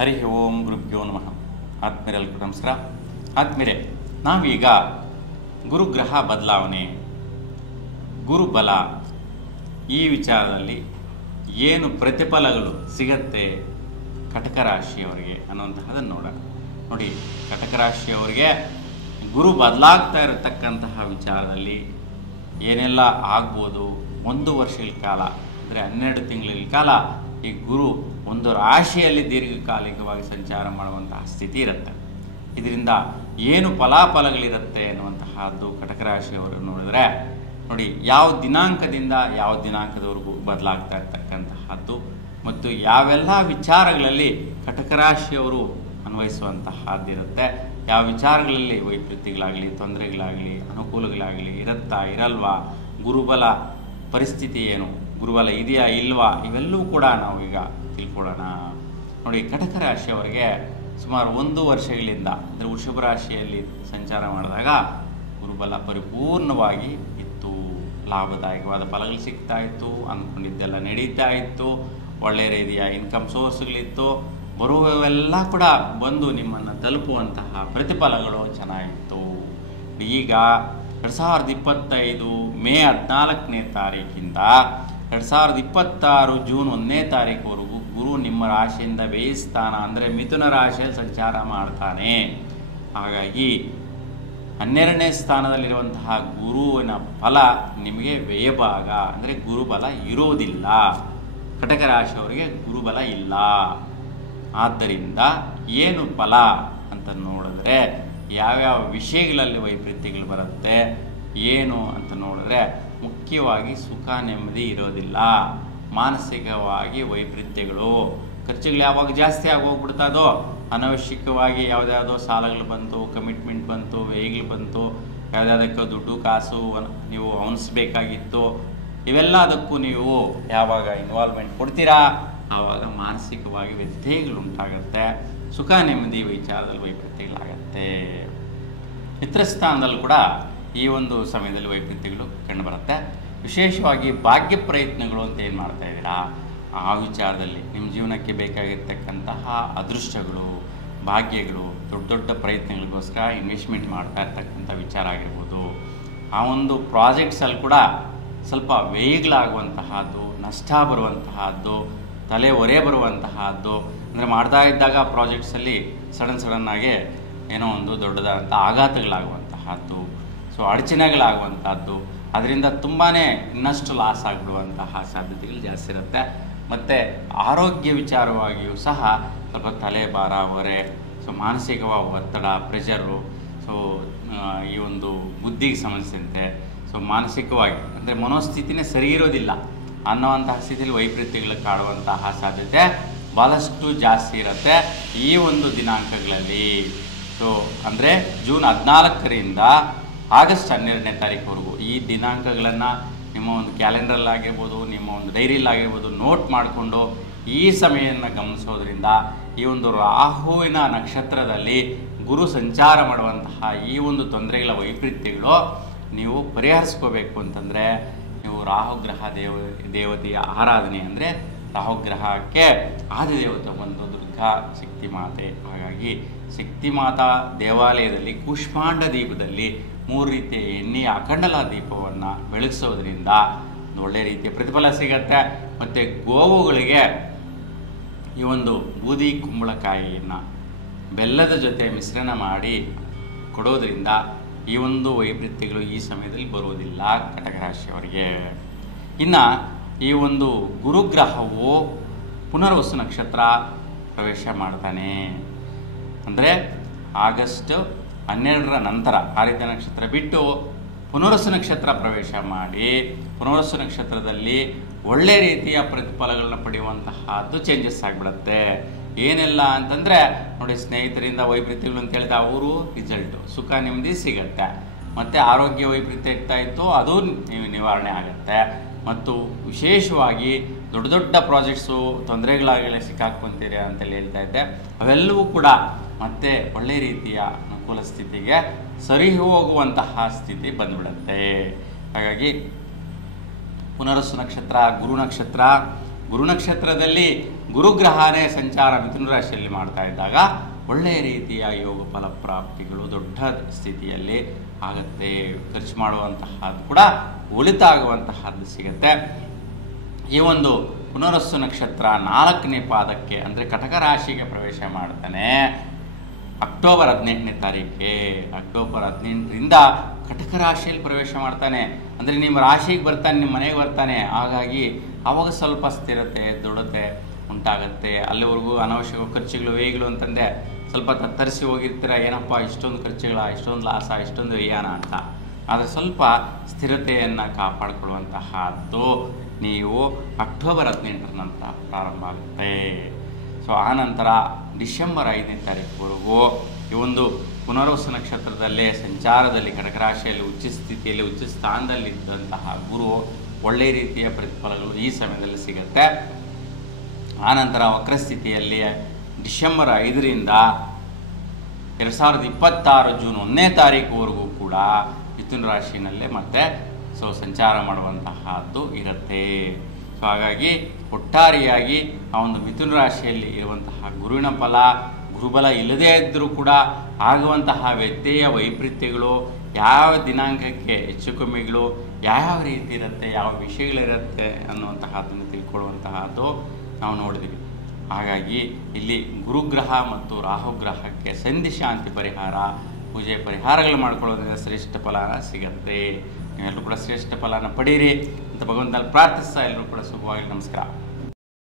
ಹರಿ ಓಂ ಗುರುಭ್ಯೋ ನಮಃ. ಆತ್ಮೀಯರೆಲ್ಲರಿಗೂ ನಮಸ್ಕಾರ. ಆತ್ಮೀಯರೇ, ನಾವೀಗ ಗುರುಗ್ರಹ ಬದಲಾವಣೆ, ಗುರುಬಲ ಈ ವಿಚಾರದಲ್ಲಿ ಏನು ಪ್ರತಿಫಲಗಳು ಸಿಗತ್ತೆ ಕಟಕ ರಾಶಿಯವರಿಗೆ ಅನ್ನುವಂತಹದನ್ನು ನೋಡೋಣ. ನೋಡಿ, ಕಟಕ ರಾಶಿಯವರಿಗೆ ಗುರು ಬದಲಾಗ್ತಾ ಇರತಕ್ಕಂತಹ ವಿಚಾರದಲ್ಲಿ ಏನೆಲ್ಲ ಆಗ್ಬೋದು. 1 ವರ್ಷಗಳ ಕಾಲ ಅಂದರೆ 12 ತಿಂಗಳ ಕಾಲ ಈ ಗುರು ಒಂದು ರಾಶಿಯಲ್ಲಿ ದೀರ್ಘಕಾಲಿಕವಾಗಿ ಸಂಚಾರ ಮಾಡುವಂತಹ ಸ್ಥಿತಿ ಇರುತ್ತೆ. ಇದರಿಂದ ಏನು ಫಲಾಫಲಗಳಿರುತ್ತೆ ಅನ್ನುವಂತಹದ್ದು ಕಟಕ ರಾಶಿಯವರು ನೋಡಿದ್ರೆ, ನೋಡಿ, ಯಾವ ದಿನಾಂಕದಿಂದ ಯಾವ ದಿನಾಂಕದವರೆಗೂ ಬದಲಾಗ್ತಾ ಇರ್ತಕ್ಕಂತಹದ್ದು ಮತ್ತು ಯಾವೆಲ್ಲ ವಿಚಾರಗಳಲ್ಲಿ ಕಟಕ ರಾಶಿಯವರು ಅನ್ವಯಿಸುವಂತಹದ್ದಿರುತ್ತೆ, ಯಾವ ವಿಚಾರಗಳಲ್ಲಿ ವೈಪರೀತ್ಯಗಳಾಗಲಿ, ತೊಂದರೆಗಳಾಗಲಿ, ಅನುಕೂಲಗಳಾಗಲಿ ಇರುತ್ತಾ ಇರಲ್ವಾ, ಗುರುಬಲ ಪರಿಸ್ಥಿತಿ ಏನು, ಗುರುಬಲ ಇದೆಯಾ ಇಲ್ವಾ, ಇವೆಲ್ಲವೂ ಕೂಡ ನಾವು ಈಗ ತಿಳ್ಕೊಳ್ಳೋಣ. ನೋಡಿ, ಕಟಕ ರಾಶಿಯವರಿಗೆ ಸುಮಾರು 1 ವರ್ಷಗಳಿಂದ ಅಂದರೆ ವೃಷಭ ರಾಶಿಯಲ್ಲಿ ಸಂಚಾರ ಮಾಡಿದಾಗ ಗುರುಬಲ ಪರಿಪೂರ್ಣವಾಗಿ ಇತ್ತು. ಲಾಭದಾಯಕವಾದ ಫಲಗಳು ಸಿಗ್ತಾ ಇತ್ತು, ಅಂದ್ಕೊಂಡಿದ್ದೆಲ್ಲ ನಡೀತಾ ಇತ್ತು, ಒಳ್ಳೆಯ ರೀತಿಯ ಇನ್ಕಮ್ ಸೋರ್ಸ್ಗಳಿತ್ತು, ಬರುವವೆಲ್ಲ ಕೂಡ ಬಂದು ನಿಮ್ಮನ್ನು ತಲುಪುವಂತಹ ಪ್ರತಿಫಲಗಳು ಚೆನ್ನಾಗಿತ್ತು. ಈಗ 2025 ಮೇ 14ನೇ ತಾರೀಕಿಂದ 2026 ಜೂನ್ 1ನೇ ತಾರೀಕುವರೆಗೂ ಗುರು ನಿಮ್ಮ ರಾಶಿಯಿಂದ ಬೇಯಿಸ್ತಾನ ಅಂದರೆ ಮಿಥುನ ರಾಶಿಯಲ್ಲಿ ಸಂಚಾರ ಮಾಡ್ತಾನೆ. ಹಾಗಾಗಿ 12ನೇ ಸ್ಥಾನದಲ್ಲಿರುವಂತಹ ಗುರುವಿನ ಫಲ ನಿಮಗೆ ವ್ಯಯಭಾಗ ಅಂದರೆ ಗುರುಬಲ ಇರೋದಿಲ್ಲ. ಕಟಕ ರಾಶಿಯವರಿಗೆ ಗುರುಬಲ ಇಲ್ಲ. ಆದ್ದರಿಂದ ಏನು ಫಲ ಅಂತ ನೋಡಿದ್ರೆ, ಯಾವ್ಯಾವ ವಿಷಯಗಳಲ್ಲಿ ವೈಪರೀತ್ಯಗಳು ಬರುತ್ತೆ ಏನು ಅಂತ ನೋಡಿದ್ರೆ, ಮುಖ್ಯವಾಗಿ ಸುಖ ನೆಮ್ಮದಿ ಇರೋದಿಲ್ಲ, ಮಾನಸಿಕವಾಗಿ ವೈಪರೀತ್ಯಗಳು, ಖರ್ಚುಗಳು ಯಾವಾಗ ಜಾಸ್ತಿ ಆಗೋಗ್ಬಿಡ್ತದೋ, ಅನವಶ್ಯಕವಾಗಿ ಯಾವುದ್ಯಾವುದೋ ಸಾಲಗಳು ಬಂತು, ಕಮಿಟ್ಮೆಂಟ್ ಬಂತು, ವೇಗಳು ಬಂತು, ಯಾವುದ್ಯಾವುದಕ್ಕೂ ದುಡ್ಡು ಕಾಸು ನೀವು ಅವನಿಸ್ಬೇಕಾಗಿತ್ತು, ಇವೆಲ್ಲದಕ್ಕೂ ನೀವು ಯಾವಾಗ ಇನ್ವಾಲ್ವ್ಮೆಂಟ್ ಕೊಡ್ತೀರಾ ಆವಾಗ ಮಾನಸಿಕವಾಗಿ ವ್ಯತ್ಯಯಗಳು ಉಂಟಾಗುತ್ತೆ, ಸುಖ ನೆಮ್ಮದಿ ವಿಚಾರದಲ್ಲಿ ವೈಪರೀತ್ಯಗಳಾಗತ್ತೆ. ಮಿತ್ರಸ್ಥಾನದಲ್ಲೂ ಕೂಡ ಈ ಒಂದು ಸಮಯದಲ್ಲಿ ವೈಪರೀತ್ಯಗಳು ಕಂಡುಬರುತ್ತೆ. ವಿಶೇಷವಾಗಿ ಭಾಗ್ಯ ಪ್ರಯತ್ನಗಳು ಅಂತ ಏನು ಮಾಡ್ತಾ ಇದ್ದೀರಾ ಆ ವಿಚಾರದಲ್ಲಿ ನಿಮ್ಮ ಜೀವನಕ್ಕೆ ಬೇಕಾಗಿರ್ತಕ್ಕಂತಹ ಅದೃಷ್ಟಗಳು, ಭಾಗ್ಯಗಳು, ದೊಡ್ಡ ದೊಡ್ಡ ಪ್ರಯತ್ನಗಳಿಗೋಸ್ಕರ ಇನ್ವೆಸ್ಟ್ಮೆಂಟ್ ಮಾಡ್ತಾ ಇರ್ತಕ್ಕಂಥ ವಿಚಾರ ಆಗಿರ್ಬೋದು. ಆ ಒಂದು ಪ್ರಾಜೆಕ್ಟ್ಸಲ್ಲಿ ಕೂಡ ಸ್ವಲ್ಪ ವ್ಯಯಗಳಾಗುವಂತಹದ್ದು, ನಷ್ಟ ಬರುವಂತಹದ್ದು, ತಲೆ ಹೊರೆ ಬರುವಂತಹದ್ದು. ಅಂದರೆ ಮಾಡ್ತಾ ಇದ್ದಾಗ ಪ್ರಾಜೆಕ್ಟ್ಸಲ್ಲಿ ಸಡನ್ನಾಗೆ ಏನೋ ಒಂದು ದೊಡ್ಡದಾದಂಥ ಆಘಾತಗಳಾಗುವಂತಹದ್ದು, ಸೊ ಅಡಚಣೆಗಳಾಗುವಂಥದ್ದು, ಅದರಿಂದ ತುಂಬಾ ಇನ್ನಷ್ಟು ಲಾಸ್ ಆಗಿಬಿಡುವಂತಹ ಸಾಧ್ಯತೆಗಳು ಜಾಸ್ತಿ ಇರುತ್ತೆ. ಮತ್ತು ಆರೋಗ್ಯ ವಿಚಾರವಾಗಿಯೂ ಸಹ ಸ್ವಲ್ಪ ತಲೆ ಭಾರ, ಹೊರೆ, ಸೊ ಮಾನಸಿಕವಾಗಿ ಒತ್ತಡ, ಪ್ರೆಷರು, ಸೊ ಈ ಒಂದು ಬುದ್ಧಿಗೆ ಸಮಸ್ಯೆಂತೆ, ಸೊ ಮಾನಸಿಕವಾಗಿ ಅಂದರೆ ಮನೋಸ್ಥಿತಿನೇ ಸರಿ ಇರೋದಿಲ್ಲ ಅನ್ನುವಂತಹ ಸ್ಥಿತಿಯಲ್ಲಿ ವೈಪರೀತ್ಯಗಳು ಕಾಡುವಂತಹ ಸಾಧ್ಯತೆ ಭಾಳಷ್ಟು ಜಾಸ್ತಿ ಇರುತ್ತೆ ಈ ಒಂದು ದಿನಾಂಕಗಳಲ್ಲಿ. ಸೊ ಅಂದರೆ ಜೂನ್ 14ರಿಂದ ಆಗಸ್ಟ್ 12ನೇ ತಾರೀಕುವರೆಗೂ ಈ ದಿನಾಂಕಗಳನ್ನು ನಿಮ್ಮ ಒಂದು ಕ್ಯಾಲೆಂಡರಲ್ಲಾಗಿರ್ಬೋದು, ನಿಮ್ಮ ಒಂದು ಡೈರಿಯಲ್ಲಾಗಿರ್ಬೋದು ನೋಟ್ ಮಾಡಿಕೊಂಡು ಈ ಸಮಯವನ್ನು ಗಮನಿಸೋದ್ರಿಂದ ಈ ಒಂದು ರಾಹುವಿನ ನಕ್ಷತ್ರದಲ್ಲಿ ಗುರು ಸಂಚಾರ ಮಾಡುವಂತಹ ಈ ಒಂದು ತೊಂದರೆಗಳ ವೈಪರೀತ್ಯಗಳು ನೀವು ಪರಿಹರಿಸ್ಕೋಬೇಕು ಅಂತಂದರೆ ನೀವು ರಾಹುಗ್ರಹ ದೇವತೆಯ ಆರಾಧನೆ ಅಂದರೆ ರಾಹುಗ್ರಹಕ್ಕೆ ಆದಿದೇವತೆ ಒಂದು ದುರ್ಗಾ ಶಕ್ತಿ ಮಾತೆ. ಹಾಗಾಗಿ ಶಕ್ತಿ ಮಾತಾ ದೇವಾಲಯದಲ್ಲಿ ಕೂಷ್ಮಾಂಡ ದೀಪದಲ್ಲಿ 3 ರೀತಿಯ ಎಣ್ಣೆಯ ಅಖಂಡಲ ದೀಪವನ್ನು ಬೆಳಗಿಸೋದ್ರಿಂದ ಒಂದು ಒಳ್ಳೆಯ ರೀತಿಯ ಪ್ರತಿಫಲ ಸಿಗತ್ತೆ. ಮತ್ತು ಗೋವುಗಳಿಗೆ ಈ ಒಂದು ಬೂದಿ ಕುಂಬಳಕಾಯಿಯನ್ನು ಬೆಲ್ಲದ ಜೊತೆ ಮಿಶ್ರಣ ಮಾಡಿ ಕೊಡೋದ್ರಿಂದ ಈ ಒಂದು ವೈಪರೀತ್ಯಗಳು ಈ ಸಮಯದಲ್ಲಿ ಬರುವುದಿಲ್ಲ ಕಟಕ ರಾಶಿಯವರಿಗೆ. ಇನ್ನು ಈ ಒಂದು ಗುರುಗ್ರಹವು ಪುನರ್ವಸು ನಕ್ಷತ್ರ ಪ್ರವೇಶ ಮಾಡ್ತಾನೆ. ಅಂದರೆ ಆಗಸ್ಟ್ 12ರ ನಂತರ ಆದಿತ್ಯ ನಕ್ಷತ್ರ ಬಿಟ್ಟು ಪುನರ್ವಸು ನಕ್ಷತ್ರ ಪ್ರವೇಶ ಮಾಡಿ ಪುನರ್ವಸು ನಕ್ಷತ್ರದಲ್ಲಿ ಒಳ್ಳೆ ರೀತಿಯ ಪ್ರತಿಫಲಗಳನ್ನ ಪಡೆಯುವಂತಹದ್ದು ಚೇಂಜಸ್ ಆಗಿಬಿಡುತ್ತೆ. ಏನೆಲ್ಲ ಅಂತಂದರೆ ನೋಡಿ, ಸ್ನೇಹಿತರಿಂದ ವೈಪರೀತ್ಯಗಳು ಅಂತ ಹೇಳಿದ ಅವರು ರಿಸಲ್ಟು, ಸುಖ ನೆಮ್ಮದಿ ಸಿಗುತ್ತೆ, ಮತ್ತು ಆರೋಗ್ಯ ವೈಪರೀತ್ಯ ಇರ್ತಾ ಇತ್ತು ಅದು ನಿವಾರಣೆ ಆಗುತ್ತೆ. ಮತ್ತು ವಿಶೇಷವಾಗಿ ದೊಡ್ಡ ದೊಡ್ಡ ಪ್ರಾಜೆಕ್ಟ್ಸು ತೊಂದರೆಗಳಾಗಲೇ ಸಿಕ್ಕಾಕ್ಕೊಂತೀರಿ ಅಂತೇಳಿ ಹೇಳ್ತಾ ಇದ್ದೆ, ಅವೆಲ್ಲವೂ ಕೂಡ ಮತ್ತೆ ಒಳ್ಳೆ ರೀತಿಯ ಅನುಕೂಲ ಸ್ಥಿತಿಗೆ ಸರಿ ಹೋಗುವಂತಹ ಸ್ಥಿತಿ ಬಂದ್ಬಿಡುತ್ತೆ. ಹಾಗಾಗಿ ಪುನರ್ವಸು ನಕ್ಷತ್ರ, ಗುರು ನಕ್ಷತ್ರ ಗುರು ನಕ್ಷತ್ರದಲ್ಲಿ ಗುರುಗ್ರಹನೇ ಸಂಚಾರ ಮಿಥುನ ರಾಶಿಯಲ್ಲಿ ಮಾಡ್ತಾ ಇದ್ದಾಗ ಒಳ್ಳೆಯ ರೀತಿಯ ಯೋಗ ಫಲಪ್ರಾಪ್ತಿಗಳು ದೊಡ್ಡ ಸ್ಥಿತಿಯಲ್ಲಿ ಆಗುತ್ತೆ. ಖರ್ಚು ಮಾಡುವಂತಹದ್ದು ಕೂಡ ಉಳಿತಾಗುವಂತಹದ್ದು ಸಿಗುತ್ತೆ. ಈ ಒಂದು ಪುನರಸ್ಸು ನಕ್ಷತ್ರ 4ನೇ ಪಾದಕ್ಕೆ ಅಂದರೆ ಕಟಕ ರಾಶಿಗೆ ಪ್ರವೇಶ ಮಾಡ್ತಾನೆ ಅಕ್ಟೋಬರ್ 18ನೇ ತಾರೀಕಿಗೆ. ಅಕ್ಟೋಬರ್ 18ರಿಂದ ಕಟಕ ರಾಶಿಯಲ್ಲಿ ಪ್ರವೇಶ ಮಾಡ್ತಾನೆ. ಅಂದರೆ ನಿಮ್ಮ ರಾಶಿಗೆ ಬರ್ತಾನೆ, ನಿಮ್ಮ ಮನೆಗೆ ಬರ್ತಾನೆ. ಹಾಗಾಗಿ ಆವಾಗ ಸ್ವಲ್ಪ ಸ್ಥಿರತೆ ದೃಢತೆ ಉಂಟಾಗತ್ತೆ. ಅಲ್ಲಿವರೆಗೂ ಅನವಶ್ಯಕ ಖರ್ಚುಗಳು ವೇಗಳು ಅಂತಂದರೆ ಸ್ವಲ್ಪ ತತ್ತರಿಸಿ ಹೋಗಿರ್ತೀರ, ಏನಪ್ಪ ಇಷ್ಟೊಂದು ಖರ್ಚುಗಳ, ಇಷ್ಟೊಂದು ಲಾಸ, ಇಷ್ಟೊಂದು ವ್ಯಯನ ಅಂತ. ಆದರೆ ಸ್ವಲ್ಪ ಸ್ಥಿರತೆಯನ್ನು ಕಾಪಾಡಿಕೊಳ್ಳುವಂತಹದ್ದು ನೀವು ಅಕ್ಟೋಬರ್ 18ರ ನಂತರ ಪ್ರಾರಂಭ ಆಗುತ್ತೆ. ಸೊ ಆ ನಂತರ ಡಿಸೆಂಬರ್ 5ನೇ ತಾರೀಕುವರೆಗೂ ಈ ಒಂದು ಪುನರ್ವಸು ನಕ್ಷತ್ರದಲ್ಲೇ ಸಂಚಾರದಲ್ಲಿ ಕಟಕ ರಾಶಿಯಲ್ಲಿ ಉಚ್ಚ ಸ್ಥಿತಿಯಲ್ಲಿ ಉಚ್ಚ ಸ್ಥಾನದಲ್ಲಿದ್ದಂತಹ ಗುರು ಒಳ್ಳೆಯ ರೀತಿಯ ಪ್ರತಿಫಲಗಳು ಈ ಸಮಯದಲ್ಲಿ ಸಿಗುತ್ತೆ. ಆನಂತರ ವಕ್ರಸ್ಥಿತಿಯಲ್ಲಿ ಡಿಸೆಂಬರ್ 5ರಿಂದ 2026 ಜೂನ್ 1ನೇ ತಾರೀಕುವರೆಗೂ ಕೂಡ ಮಿಥುನ ರಾಶಿನಲ್ಲೇ ಮತ್ತೆ ಸಂಚಾರ ಮಾಡುವಂತಹದ್ದು ಇರುತ್ತೆ. ಸೊ ಹಾಗಾಗಿ ಒಟ್ಟಾರೆಯಾಗಿ ಆ ಒಂದು ಮಿಥುನ ರಾಶಿಯಲ್ಲಿ ಇರುವಂತಹ ಗುರುವಿನ ಫಲ, ಗುರುಬಲ ಇಲ್ಲದೇ ಇದ್ದರೂ ಕೂಡ ಆಗುವಂತಹ ವ್ಯತ್ಯಯ ವೈಪರೀತ್ಯಗಳು, ಯಾವ ದಿನಾಂಕಕ್ಕೆ ಹೆಚ್ಚು ಕಮ್ಮಿಗಳು ಯಾವ ರೀತಿ ಇರುತ್ತೆ, ಯಾವ ವಿಷಯಗಳಿರುತ್ತೆ ಅನ್ನುವಂತಹದ್ದನ್ನು ತಿಳ್ಕೊಳ್ಳುವಂತಹದ್ದು ನಾವು ನೋಡಿದ್ವಿ. ಹಾಗಾಗಿ ಇಲ್ಲಿ ಗುರುಗ್ರಹ ಮತ್ತು ರಾಹುಗ್ರಹಕ್ಕೆ ಸಂಧಿ ಶಾಂತಿ ಪರಿಹಾರ ಪೂಜೆ ಪರಿಹಾರಗಳು ಮಾಡ್ಕೊಳ್ಳೋದ್ರಿಂದ ಶ್ರೇಷ್ಠ ಫಲನ ಸಿಗತ್ತೆ. ನೀವೆಲ್ಲರೂ ಕೂಡ ಶ್ರೇಷ್ಠ ಫಲನ ಪಡೀರಿ ಅಂತ ಭಗವಂತನಲ್ಲಿ ಪ್ರಾರ್ಥಿಸ್ತಾ ಎಲ್ಲರೂ ಕೂಡ ಶುಭವಾಗಿ ನಮಸ್ಕಾರ.